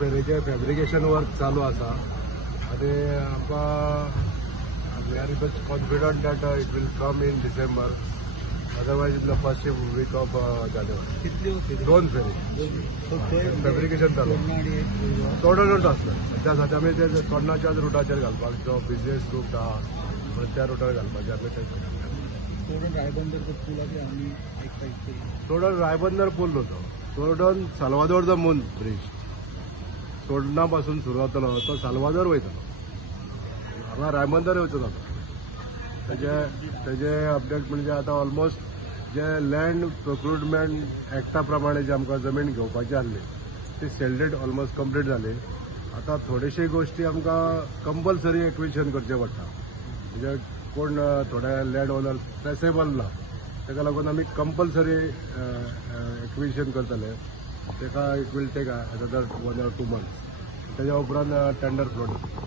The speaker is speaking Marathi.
फेरीचे फॅब्रिकेशन वर्क चालू आसा आनी आमकां we are confident that it will come in December, otherwise in the first week of January. कितली होती 2 फेरी फॅब्रिकेशन चालू चोडण रूट आसता. सध्या आमी ते चोडणाच्याच रुटाचेर घालपाक जो बिझनेस रूट आहा त्या रुटार घालपाचे आमी ते सोडून रायबंदर पुलाचे आम्ही ऐकता सोडण रायबंदर पूल होतो. सोडण साल्वादोर द मून ब्रिज सोडणा पासून सुरू जातलो तो साल्वादोर वयतलो, हांगा रायबंदर वयचो जाता. तेजे अपडेट म्हणजे आता ऑलमोस्ट जे लँड प्रोक्रुटमेंट एक्टा प्रमाणे जे आमकां जमीन घेवपाची आसली ती सेल्डेड ऑलमोस्ट कंप्लीट जाली. आता थोडेशे गोष्टी आमकां कंपल्सरी एक्विजिशन करचे पडटा, म्हणजे कोण थोडे लँड ओनर्स ट्रेसेबल ना, ताका लागून आमी कंपल्सरी एक्विजिशन करतले. ताका it will take another 1 or 2 months. त्याच्या उपरांत टेंडर फ्लोट